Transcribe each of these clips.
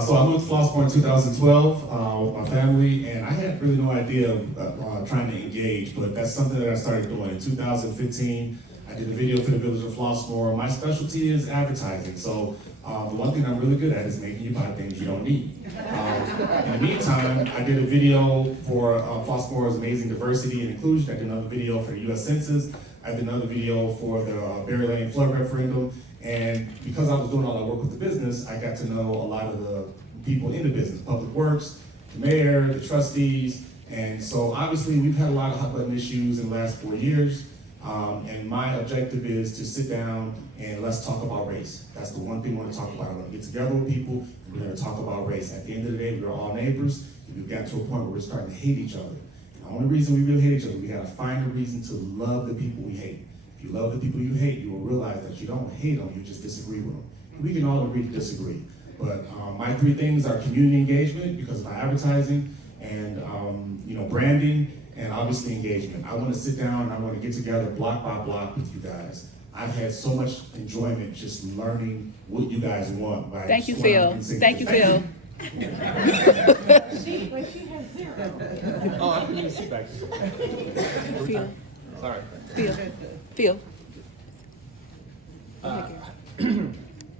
So I moved to Flossmoor in 2012 with my family, and I had really no idea of trying to engage, but that's something that I started doing. In 2015, I did a video for the Village of Flossmoor. My specialty is advertising, so the one thing I'm really good at is making you buy things you don't need. In the meantime, I did a video for Flossmoor's Amazing Diversity and Inclusion. I did another video for the U.S. Census. I did another video for the Berry Lane flood referendum. And because I was doing all that work with the business, I got to know a lot of the people in the business, Public Works, the mayor, the trustees. And so obviously we've had a lot of hot button issues in the last 4 years. And my objective is to sit down and let's talk about race. That's the one thing I want to talk about. I'm going to get together with people and we're going to talk about race. At the end of the day, we're all neighbors. And we've got to a point where we're starting to hate each other. And the only reason we really hate each other, we got to find a reason to love the people we hate. If you love the people you hate, you will realize that you don't hate them, you just disagree with them. We can all agree to disagree. But my three things are community engagement because of my advertising and branding and obviously engagement. I want to sit down and I want to get together block by block with you guys. I've had so much enjoyment just learning what you guys want. By Thank you, Phil. Thank you, Phil. She has zero. Oh, I'm going to sit back. Phil. Sorry. Phil.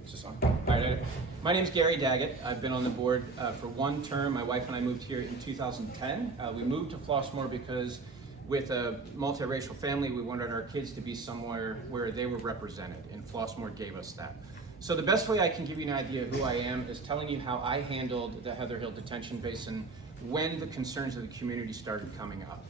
Is this on? All right. My name's Gary Daggett. I've been on the board for one term. My wife and I moved here in 2010. We moved to Flossmoor because with a multiracial family, we wanted our kids to be somewhere where they were represented, and Flossmoor gave us that. So the best way I can give you an idea of who I am is telling you how I handled the Heather Hill detention basin when the concerns of the community started coming up.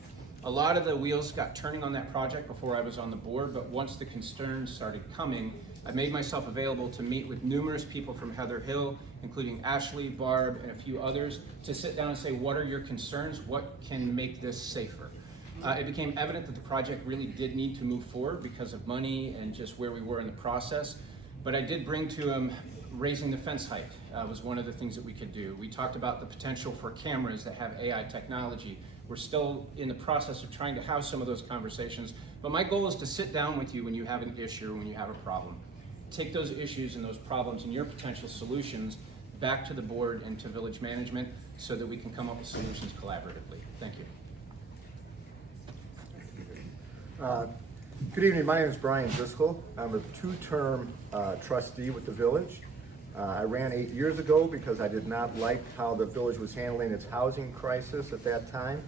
A lot of the wheels got turning on that project before I was on the board, but once the concerns started coming, I made myself available to meet with numerous people from Heather Hill, including Ashley, Barb, and a few others, to sit down and say, what are your concerns? What can make this safer? It became evident that the project really did need to move forward because of money and just where we were in the process. But I did bring to him raising the fence height was one of the things that we could do. We talked about the potential for cameras that have AI technology. We're still in the process of trying to have some of those conversations, but my goal is to sit down with you when you have an issue, when you have a problem. Take those issues and those problems and your potential solutions back to the board and to village management so that we can come up with solutions collaboratively. Thank you. Good evening, my name is Brian Driscoll. I'm a two-term trustee with the village. I ran 8 years ago because I did not like how the village was handling its housing crisis at that time.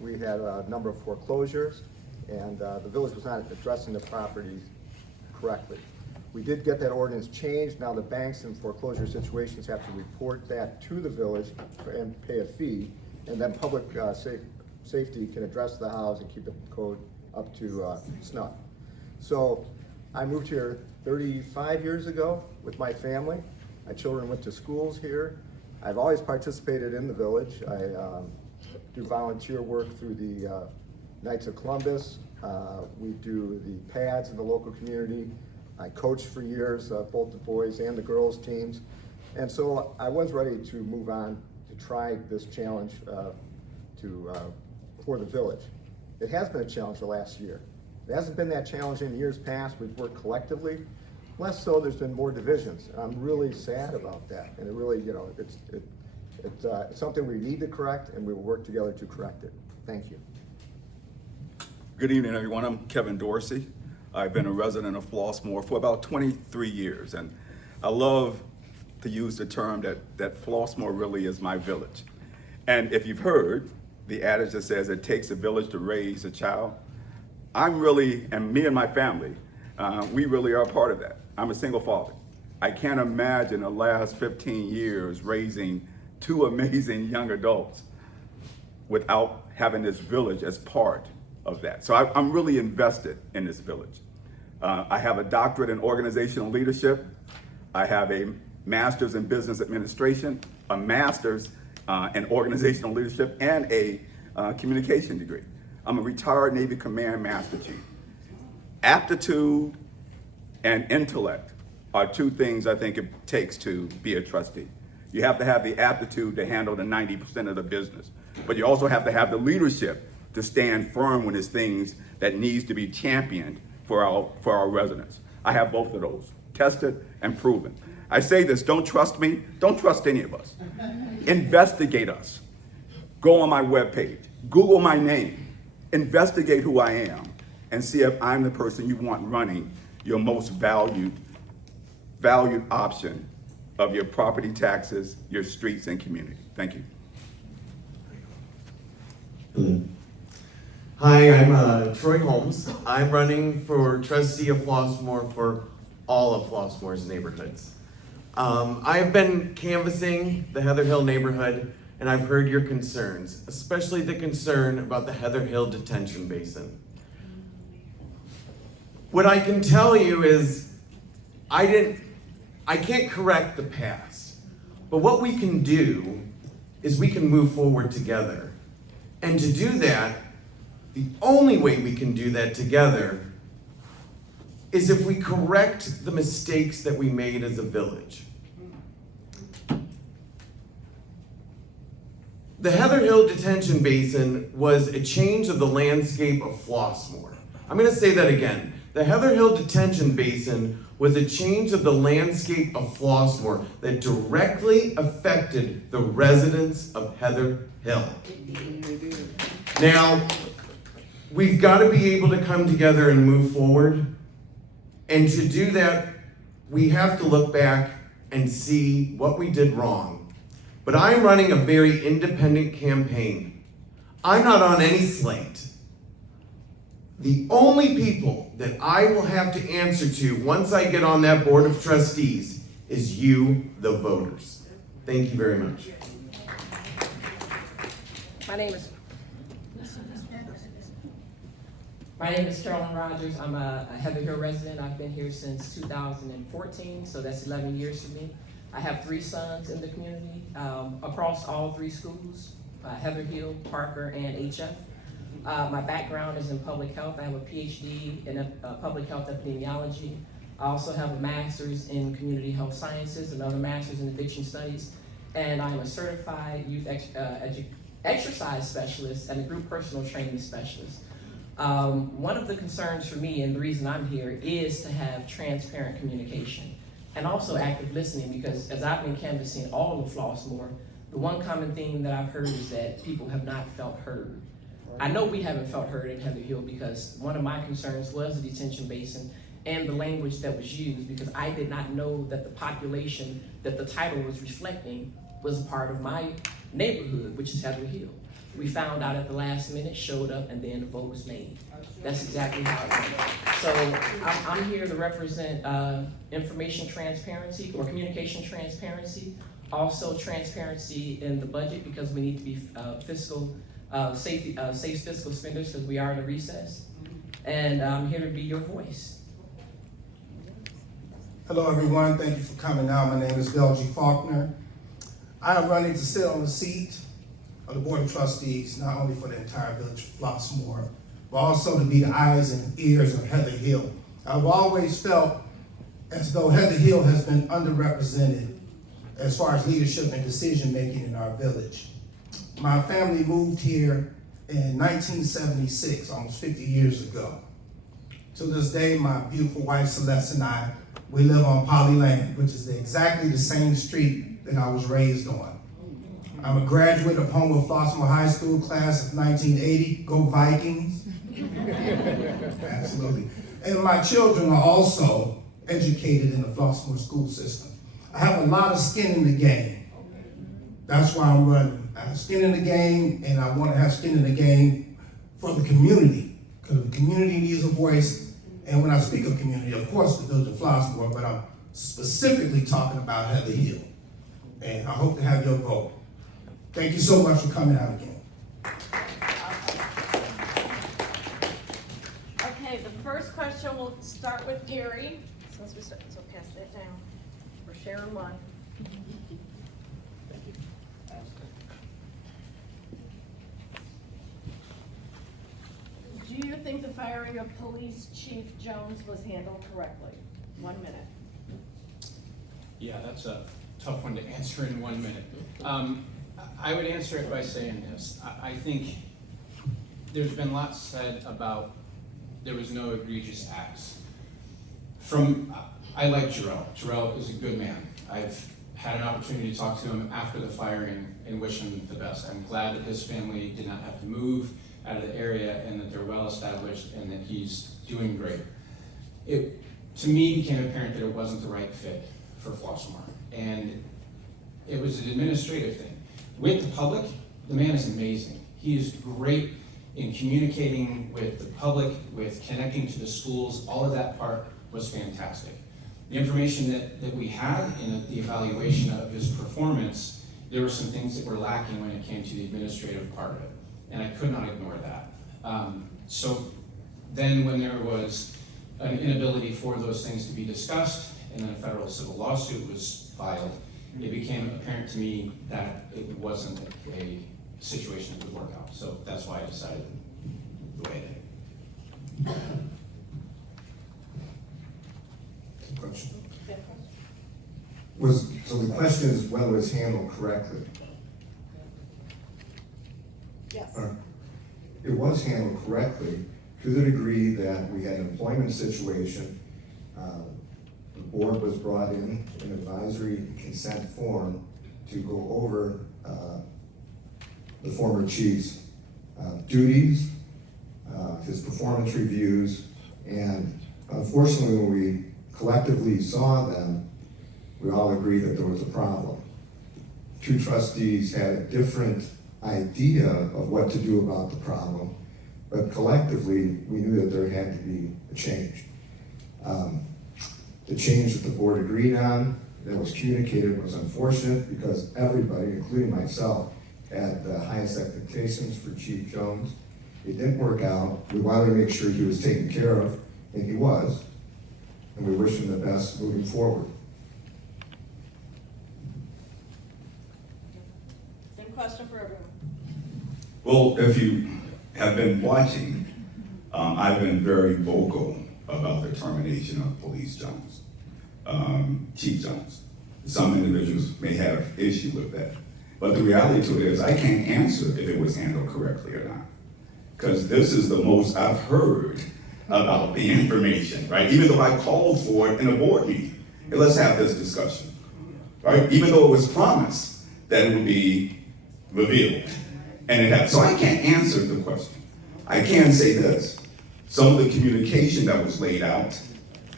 We had a number of foreclosures and the village was not addressing the properties correctly. We did get that ordinance changed. Now the banks in foreclosure situations have to report that to the village and pay a fee, and then public safety can address the house and keep the code up to snuff. So I moved here 35 years ago with my family. My children went to schools here. I've always participated in the village. I do volunteer work through the Knights of Columbus. We do the pads in the local community. I coached for years, both the boys and the girls teams. And so I was ready to move on to try this challenge for the village. It has been a challenge the last year. It hasn't been that challenge in years past. We've worked collectively. Less so, there's been more divisions. I'm really sad about that. And it really, it's something we need to correct, and we will work together to correct it. Thank you. Good evening, everyone. I'm Kevin Dorsey. I've been a resident of Flossmoor for about 23 years, and I love to use the term that Flossmoor really is my village. And if you've heard the adage that says it takes a village to raise a child, and me and my family, we really are part of that. I'm a single father. I can't imagine the last 15 years raising two amazing young adults without having this village as part of that. So I'm really invested in this village. I have a doctorate in organizational leadership. I have a master's in business administration, a master's in organizational leadership, and a communication degree. I'm a retired Navy Command Master Chief. Aptitude and intellect are two things I think it takes to be a trustee. You have to have the aptitude to handle the 90% of the business, but you also have to have the leadership to stand firm when there's things that needs to be championed for our residents. I have both of those, tested and proven. I say this, don't trust me, don't trust any of us. Investigate us. Go on my webpage, Google my name, investigate who I am, and see if I'm the person you want running your most valued option of your property taxes, your streets, and community. Thank you. Hello. Hi, I'm Troy Holmes. I'm running for trustee of Flossmoor for all of Flossmoor's neighborhoods. I've been canvassing the Heather Hill neighborhood, and I've heard your concerns, especially the concern about the Heather Hill detention basin. What I can tell you is I can't correct the past, but what we can do is we can move forward together. And to do that, the only way we can do that together is if we correct the mistakes that we made as a village. The Heather Hill detention basin was a change of the landscape of Flossmoor. I'm going to say that again. The Heather Hill detention basin was a change of the landscape of Flossmoor that directly affected the residents of Heather Hill. Now, we've got to be able to come together and move forward. And to do that, we have to look back and see what we did wrong. But I'm running a very independent campaign. I'm not on any slate. The only people that I will have to answer to once I get on that board of trustees is you, the voters. Thank you very much. My name is Carolyn Rogers. I'm a Heather Hill resident. I've been here since 2014, so that's 11 years for me. I have 3 sons in the community across all 3 schools, Heather Hill, Parker, and HF. My background is in public health. I have a PhD in public health epidemiology. I also have a master's in community health sciences, another master's in addiction studies, and I'm a certified youth exercise specialist and a group personal training specialist. One of the concerns for me, and the reason I'm here, is to have transparent communication and also active listening, because as I've been canvassing all of Flossmoor, the one common theme that I've heard is that people have not felt heard. I know we haven't felt heard in Heather Hill because one of my concerns was the detention basin and the language that was used, because I did not know that the population that the title was reflecting was a part of my neighborhood, which is Heather Hill. We found out at the last minute, showed up, and then the vote was made. That's exactly how it went. So I'm here to represent information transparency or communication transparency, also transparency in the budget, because we need to be safe fiscal spenders, because we are in a recess. And I'm here to be your voice. Hello everyone, thank you for coming out. My name is Belgie Faulkner. I am running to sit on the seat of the Board of Trustees, not only for the entire village of Flossmoor, but also to be the eyes and ears of Heather Hill. I've always felt as though Heather Hill has been underrepresented as far as leadership and decision making in our village. My family moved here in 1976, almost 50 years ago. To this day, my beautiful wife Celeste and I, we live on Polly Lane, which is exactly the same street that I was raised on. I'm a graduate of Homewood Flossmoor High School, class of 1980. Go Vikings. Absolutely. And my children are also educated in the Flossmoor school system. I have a lot of skin in the game. That's why I'm running. I have skin in the game, and I want to have skin in the game for the community, because the community needs a voice. And when I speak of community, of course, the village of Flossmoor, but I'm specifically talking about Heather Hill. And I hope to have your vote. Thank you so much for coming out again. Okay, the first question, we'll start with Gary. So pass that down. We're sharing one. Do you think the firing of Police Chief Jones was handled correctly? 1 minute. Yeah, that's a tough one to answer in 1 minute. I would answer it by saying this. I think there's been lots said about there was no egregious acts. From I like Jarrell. Jarrell is a good man. I've had an opportunity to talk to him after the firing and wish him the best. I'm glad that his family did not have to move out of the area and that they're well established and that he's doing great. It, to me, became apparent that it wasn't the right fit for Flossmoor. And it was an administrative thing. With the public, the man is amazing. He is great in communicating with the public, with connecting to the schools. All of that part was fantastic. The information that we had in the evaluation of his performance, there were some things that were lacking when it came to the administrative part of it, and I could not ignore that. So then when there was an inability for those things to be discussed, and then a federal civil lawsuit was filed, it became apparent to me that it wasn't a situation that would work out. So that's why I decided the way I did. Question. So the question is whether it was handled correctly. Yes. It was handled correctly to the degree that we had an employment situation. The board was brought in an advisory consent form to go over the former chief's duties, his performance reviews, and unfortunately when we collectively saw them, we all agreed that there was a problem. Two trustees had a different idea of what to do about the problem, but collectively, we knew that there had to be a change. The change that the board agreed on, that was communicated, was unfortunate because everybody, including myself, had the highest expectations for Chief Jones. It didn't work out. We wanted to make sure he was taken care of, and he was. And we wish him the best moving forward. Same question for everyone. Well, if you have been watching, I've been very vocal about the termination of Police Jones, Chief Jones. Some individuals may have issue with that. But the reality to it is I can't answer if it was handled correctly or not. Because this is the most I've heard about the information, right? Even though I called for it in a board meeting. Hey, let's have this discussion, right? Even though it was promised that it would be revealed. And it happened. So I can't answer the question. I can say this. Some of the communication that was laid out,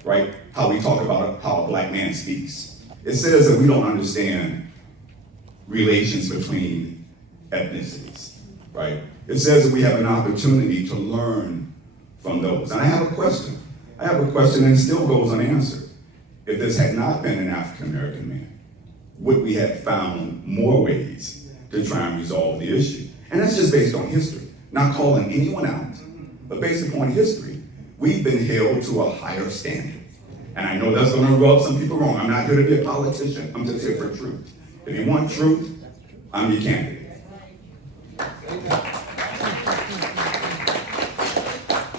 right? How we talk about how a black man speaks. It says that we don't understand relations between ethnicities, right? It says that we have an opportunity to learn from those. And I have a question. And it still goes unanswered. If this had not been an African American man, would we have found more ways to try and resolve the issue? And that's just based on history, not calling anyone out, but based upon history. We've been held to a higher standard. And I know that's gonna rub some people wrong. I'm not here to be a politician. I'm just here for truth. If you want truth, I'm your candidate.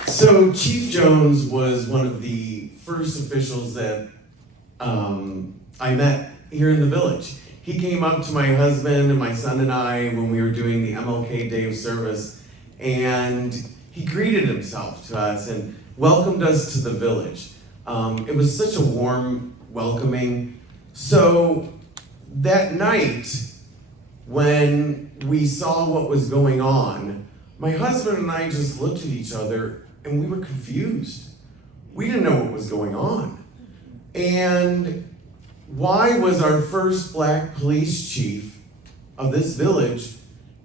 So Chief Jones was one of the first officials that I met here in the village. He came up to my husband and my son and I when we were doing the MLK Day of Service, and he greeted himself to us and welcomed us to the village. It was such a warm welcoming. So that night, when we saw what was going on, my husband and I just looked at each other and we were confused. We didn't know what was going on. And why was our first black police chief of this village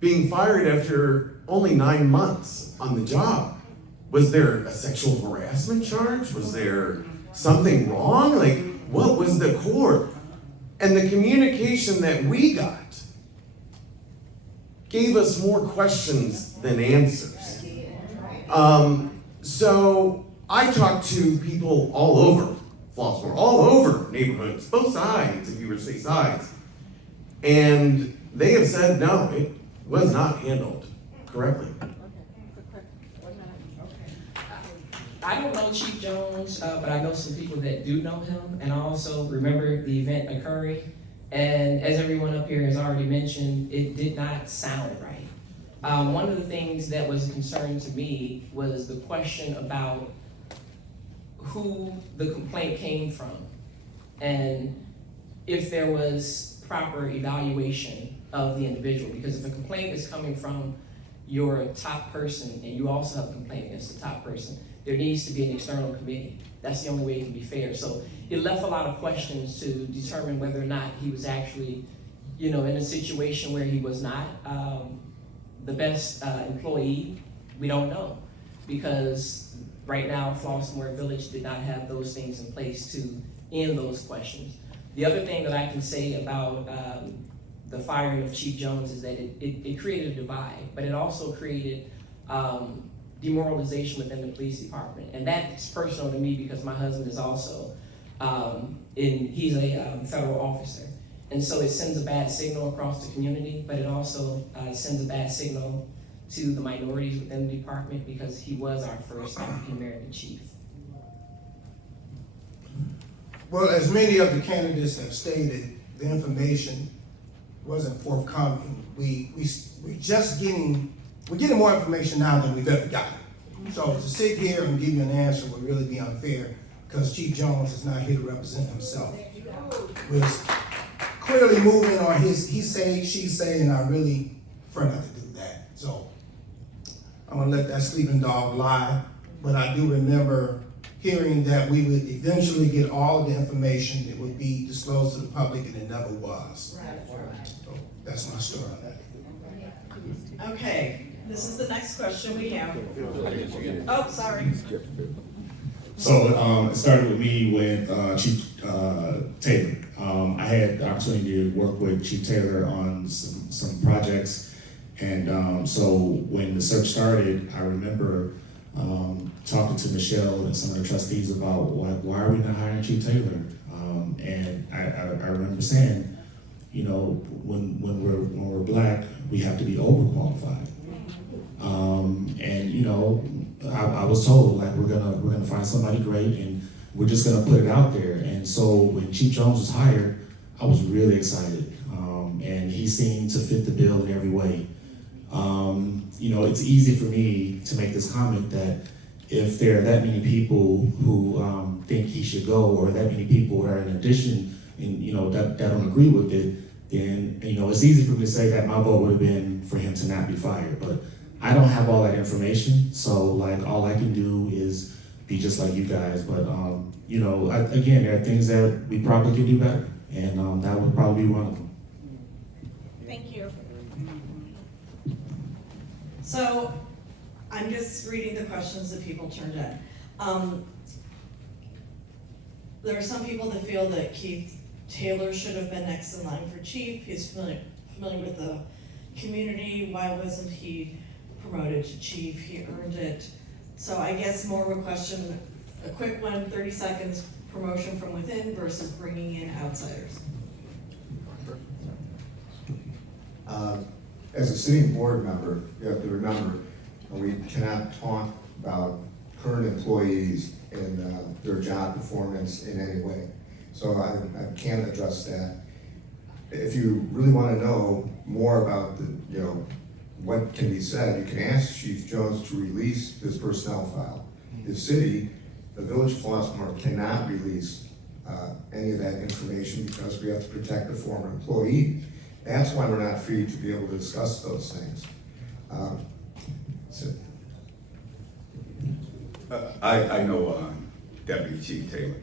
being fired after only 9 months on the job? Was there a sexual harassment charge? Was there something wrong? Like, what was the core? And the communication that we got gave us more questions than answers. So I talked to people all over Flossmoor, all over neighborhoods, both sides, if you were to say sides. And they have said, no, it was not handled correctly. I don't know Chief Jones, but I know some people that do know him, and I also remember the event occurring. And as everyone up here has already mentioned, it did not sound right. One of the things that was a concern to me was the question about who the complaint came from. and if there was proper evaluation of the individual, because if a complaint is coming from your top person and you also have a complaint against the top person, there needs to be an external committee. That's the only way it can be fair. So it left a lot of questions to determine whether or not he was actually, in a situation where he was not the best employee. We don't know, because right now Flossmoor Village did not have those things in place to end those questions. The other thing that I can say about the firing of Chief Jones is that it created a divide, but it also created demoralization within the police department. And that's personal to me because my husband is also, he's a federal officer. And so it sends a bad signal across the community, but it also sends a bad signal to the minorities within the department because he was our first African-American chief. Well, as many of the candidates have stated, the information wasn't forthcoming. We're getting more information now than we've ever gotten. So to sit here and give you an answer would really be unfair because Chief Jones is not here to represent himself. We're clearly moving on his he say, she say, and I really prefer not to do that. So I'm gonna let that sleeping dog lie, but I do remember hearing that we would eventually get all of the information that would be disclosed to the public, and it never was. So that's my story on that. Okay, this is the next question we have. Oh, sorry. So it started with me with Chief Taylor. I had the opportunity to work with Chief Taylor on some projects, and so when the search started, I remember talking to Michelle and some of the trustees about why are we not hiring Chief Taylor? And I remember saying, when we're black, we have to be overqualified. And I was told like we're gonna find somebody great and we're just gonna put it out there. And so when Chief Jones was hired, I was really excited, and he seemed to fit the bill in every way. It's easy for me to make this comment that if there are that many people who think he should go, or that many people that are in addition, and that don't agree with it, then it's easy for me to say that my vote would have been for him to not be fired. But I don't have all that information, so like all I can do is be just like you guys. But again, there are things that we probably could do better, and that would probably be one of them. Thank you. So I'm just reading the questions that people turned in. There are some people that feel that Keith Taylor should have been next in line for chief. He's familiar with the community. Why wasn't he promoted to chief? He earned it. So I guess more of a question, a quick one, 30 seconds, promotion from within versus bringing in outsiders. As a sitting board member, you have to remember, we cannot talk about current employees and their job performance in any way. So I can't address that. If you really want to know more about what can be said, you can ask Chief Jones to release his personnel file. The city, the Village of Flossmoor, cannot release any of that information because we have to protect the former employee. That's why we're not free to be able to discuss those things. I know Deputy Chief Taylor.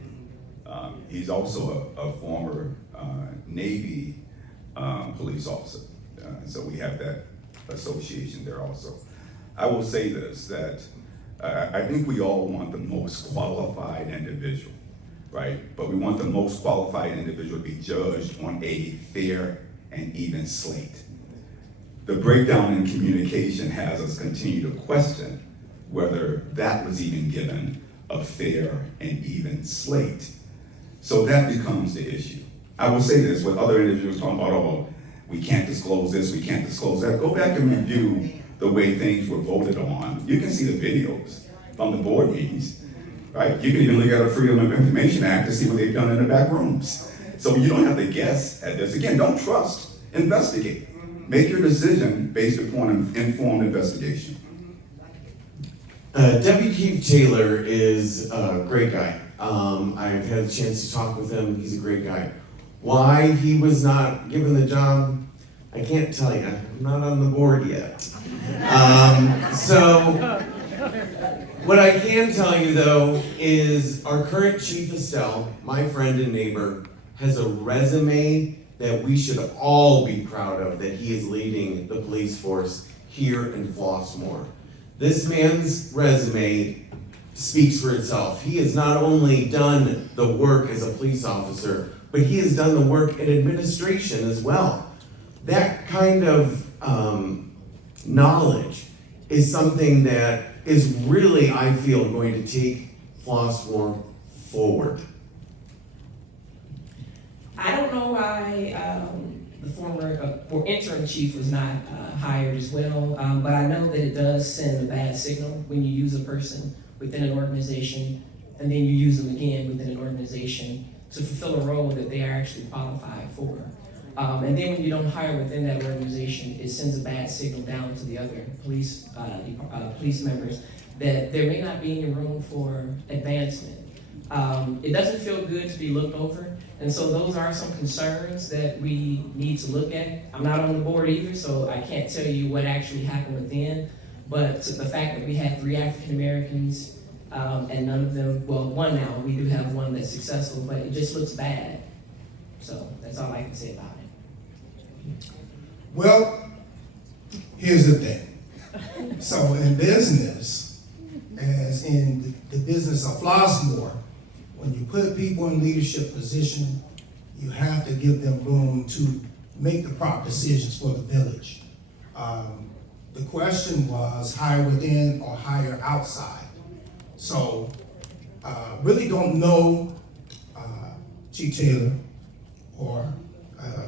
He's also a former Navy police officer. So we have that association there also. I will say this, that I think we all want the most qualified individual, right? But we want the most qualified individual to be judged on a fair and even slate. The breakdown in communication has us continue to question whether that was even given a fair and even slate. So that becomes the issue. I will say this, with other individuals talking about, oh, we can't disclose this, we can't disclose that. Go back and review the way things were voted on. You can see the videos from the board meetings, right? You can even look at a Freedom of Information Act to see what they've done in the back rooms. So you don't have to guess at this. Again, don't trust, investigate. Make your decision based upon an informed investigation. Deputy Chief Taylor is a great guy. I've had a chance to talk with him. He's a great guy. Why he was not given the job, I can't tell you. I'm not on the board yet. So what I can tell you though is our current Chief Estelle, my friend and neighbor, has a resume that we should all be proud of, that he is leading the police force here in Flossmoor. This man's resume speaks for itself. He has not only done the work as a police officer, but he has done the work in administration as well. That kind of knowledge is something that is really, I feel, going to take Flossmoor forward. I don't know why the former or interim chief was not hired as well, but I know that it does send a bad signal when you use a person within an organization and then you use them again within an organization to fulfill a role that they are actually qualified for. And then when you don't hire within that organization, it sends a bad signal down to the other police members that there may not be any room for advancement. It doesn't feel good to be looked over, and so those are some concerns that we need to look at. I'm not on the board either, so I can't tell you what actually happened within, but the fact that we had 3 African Americans and none of them, well, one now, we do have one that's successful, but it just looks bad. So that's all I can say about it. Well, here's the thing. So in business, as in the business of Flossmoor, when you put people in leadership position, you have to give them room to make the proper decisions for the village. The question was hire within or hire outside. So really don't know Chief Taylor or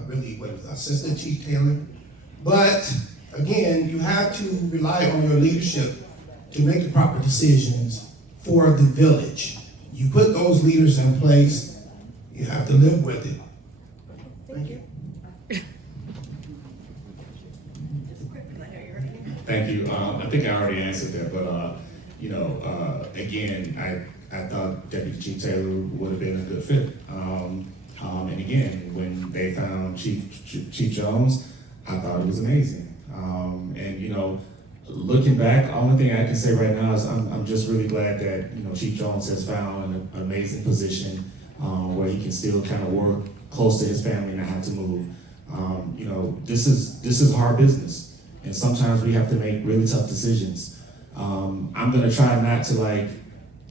really what Assistant Chief Taylor. But again, you have to rely on your leadership to make the proper decisions for the village. You put those leaders in place, you have to live with it. Thank you. Thank you. I think I already answered that, but again, I thought Deputy Chief Taylor would have been a good fit. And again, when they found Chief Jones, I thought it was amazing. Looking back, the only thing I can say right now is I'm just really glad that Chief Jones has found an amazing position where he can still kind of work close to his family and not have to move. This is hard business, and sometimes we have to make really tough decisions. I'm gonna try not to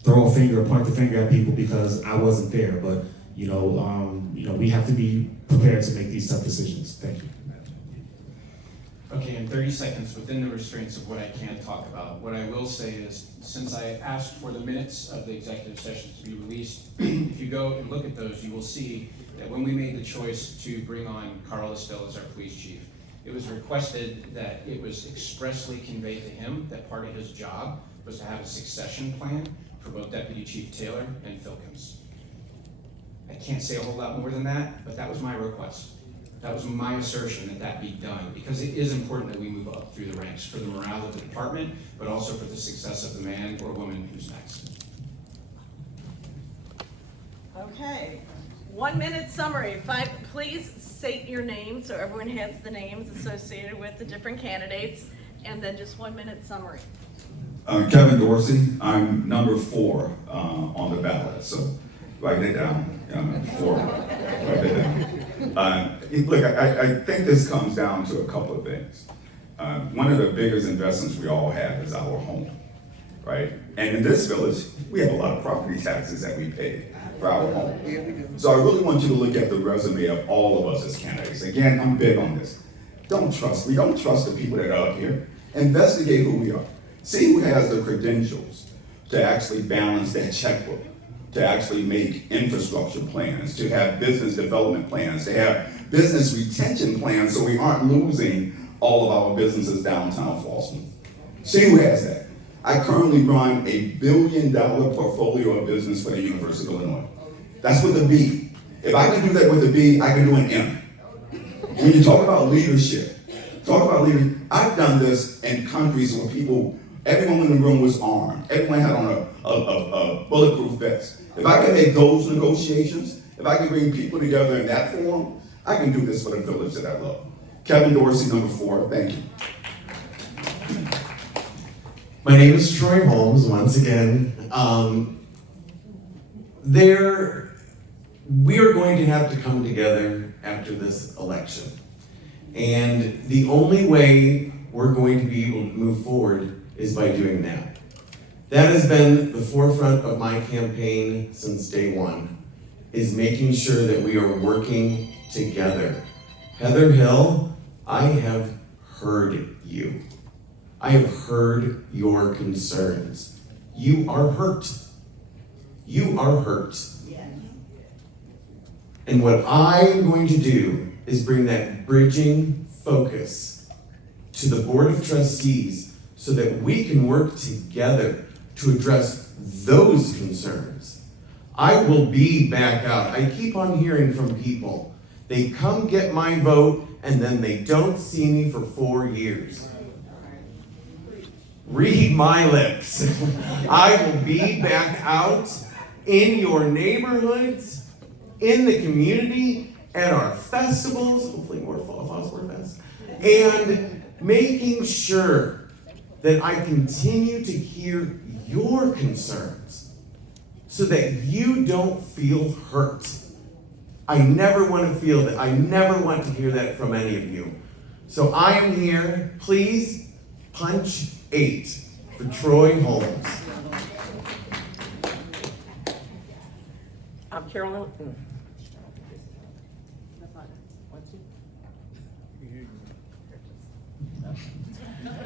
throw a finger or point the finger at people because I wasn't there, but we have to be prepared to make these tough decisions. Thank you. Okay, in 30 seconds, within the restraints of what I can talk about, what I will say is, since I asked for the minutes of the executive session to be released, if you go and look at those, you will see that when we made the choice to bring on Carl Estelle as our police chief, it was requested that it was expressly conveyed to him that part of his job was to have a succession plan for both Deputy Chief Taylor and Filkins. I can't say a whole lot more than that, but that was my request. That was my assertion that be done, because it is important that we move up through the ranks for the morale of the department, but also for the success of the man or woman who's next. Okay, 1 minute summary. Please state your name so everyone has the names associated with the different candidates, and then just 1 minute summary. Kevin Dorsey, I'm number 4 on the ballot, so write it down. 4, write it down. Look, I think this comes down to a couple of things. One of the biggest investments we all have is our home, right? And in this village, we have a lot of property taxes that we pay for our home. So I really want you to look at the resume of all of us as candidates. Again, I'm big on this. We don't trust the people that are up here. Investigate who we are. See who has the credentials to actually balance that checkbook, to actually make infrastructure plans, to have business development plans, to have business retention plans so we aren't losing all of our businesses downtown Flossmoor. See who has that. I currently run $1 billion portfolio of business for the University of Illinois. That's with a B. If I can do that with a B, I can do an M. When you talk about leadership, I've done this in countries where people Everyone in the room was armed. Everyone had on a bulletproof vest. If I can make those negotiations, if I can bring people together in that form, I can do this for the village that I love. Kevin Dorsey, number 4, thank you. My name is Troy Holmes, once again. We are going to have to come together after this election. And the only way we're going to be able to move forward is by doing that. That has been the forefront of my campaign since day one, is making sure that we are working together. Heather Hill, I have heard you. I have heard your concerns. You are hurt. You are hurt. And what I'm going to do is bring that bridging focus to the Board of Trustees so that we can work together to address those concerns. I will be back out. I keep on hearing from people. They come get my vote and then they don't see me for 4 years. Read my lips. I will be back out in your neighborhoods, in the community, at our festivals, hopefully more Flossmoor Fest, and making sure that I continue to hear your concerns so that you don't feel hurt. I never want to feel that. I never want to hear that from any of you. So I am here. Please punch 8 for Troy Holmes. I'm Carolyn.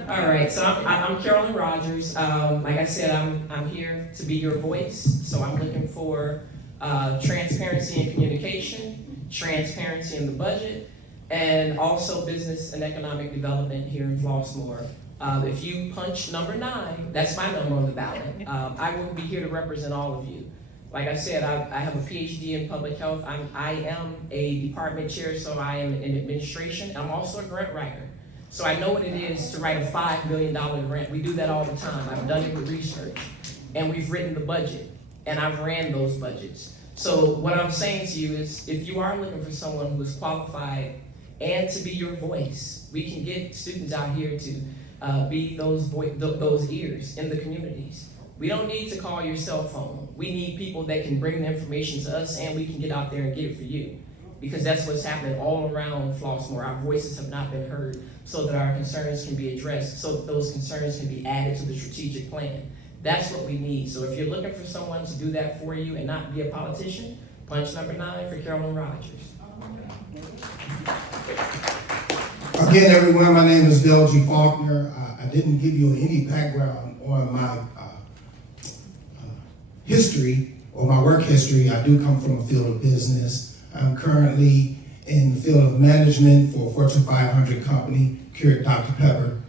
All right, so I'm Carolyn Rogers. Like I said, I'm here to be your voice. So I'm looking for transparency in communication, transparency in the budget, and also business and economic development here in Flossmoor. If you punch number 9, that's my number on the ballot. I will be here to represent all of you. Like I said, I have a PhD in public health. I am a department chair, so I am in administration. I'm also a grant writer. So I know what it is to write a $5 million grant. We do that all the time. I've done it with research. And we've written the budget. And I've ran those budgets. So what I'm saying to you is, if you are looking for someone who is qualified and to be your voice, we can get students out here to be those ears in the communities. We don't need to call your cell phone. We need people that can bring the information to us and we can get out there and get it for you. Because that's what's happening all around Flossmoor. Our voices have not been heard so that our concerns can be addressed, so that those concerns can be added to the strategic plan. That's what we need. So if you're looking for someone to do that for you and not be a politician, punch number 9 for Carolyn Rogers. Again, everyone, my name is Delgie Faulkner. I didn't give you any background on my history or my work history. I do come from a field of business. I'm currently in the field of management for a Fortune 500 company, Keurig Dr. Pepper.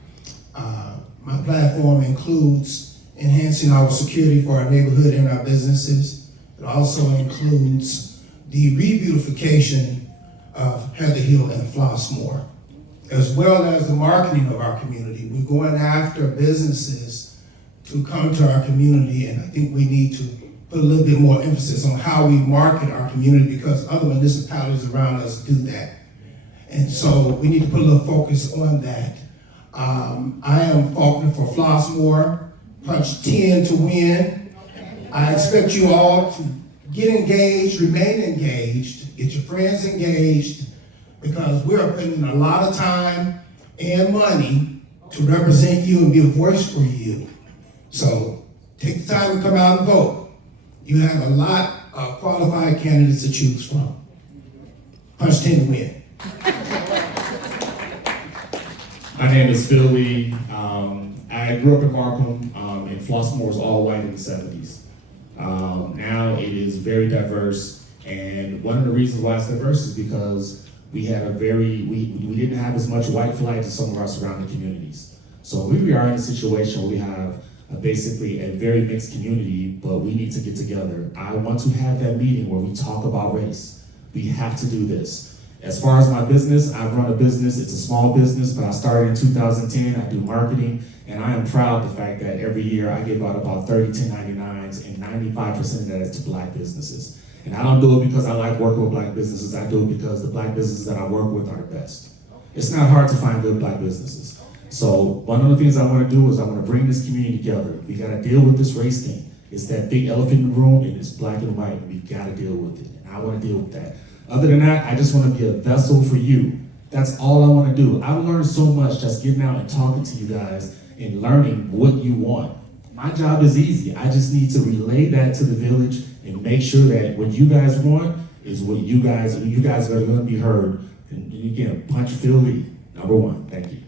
My platform includes enhancing our security for our neighborhood and our businesses. It also includes the re-beautification of Heather Hill and Flossmoor, as well as the marketing of our community. We're going after businesses to come to our community, and I think we need to put a little bit more emphasis on how we market our community, because other municipalities around us do that. And so we need to put a little focus on that. I am Faulkner for Flossmoor, punch 10 to win. I expect you all to get engaged, remain engaged, get your friends engaged, because we're putting a lot of time and money to represent you and be a voice for you. So take the time to come out and vote. You have a lot of qualified candidates to choose from. Punch 10 to win. My name is Phil Lee. I grew up in Markham, and Flossmoor was all white in the 70s. Now it is very diverse, and one of the reasons why it's diverse is because we had we didn't have as much white flight as some of our surrounding communities. So we are in a situation where we have basically a very mixed community, but we need to get together. I want to have that meeting where we talk about race. We have to do this. As far as my business, I run a business. It's a small business, but I started in 2010. I do marketing, and I am proud of the fact that every year I give out about 30 1099s, and 95% of that is to black businesses. And I don't do it because I like working with black businesses. I do it because the black businesses that I work with are the best. It's not hard to find good black businesses. So one of the things I want to do is I want to bring this community together. We got to deal with this race thing. It's that big elephant in the room, and it's black and white, and we got to deal with it. And I want to deal with that. Other than that, I just want to be a vessel for you. That's all I want to do. I've learned so much just getting out and talking to you guys and learning what you want. My job is easy. I just need to relay that to the village and make sure that what you guys want is what you guys are going to be heard. And again, punch Phil Lee, #1. Thank you.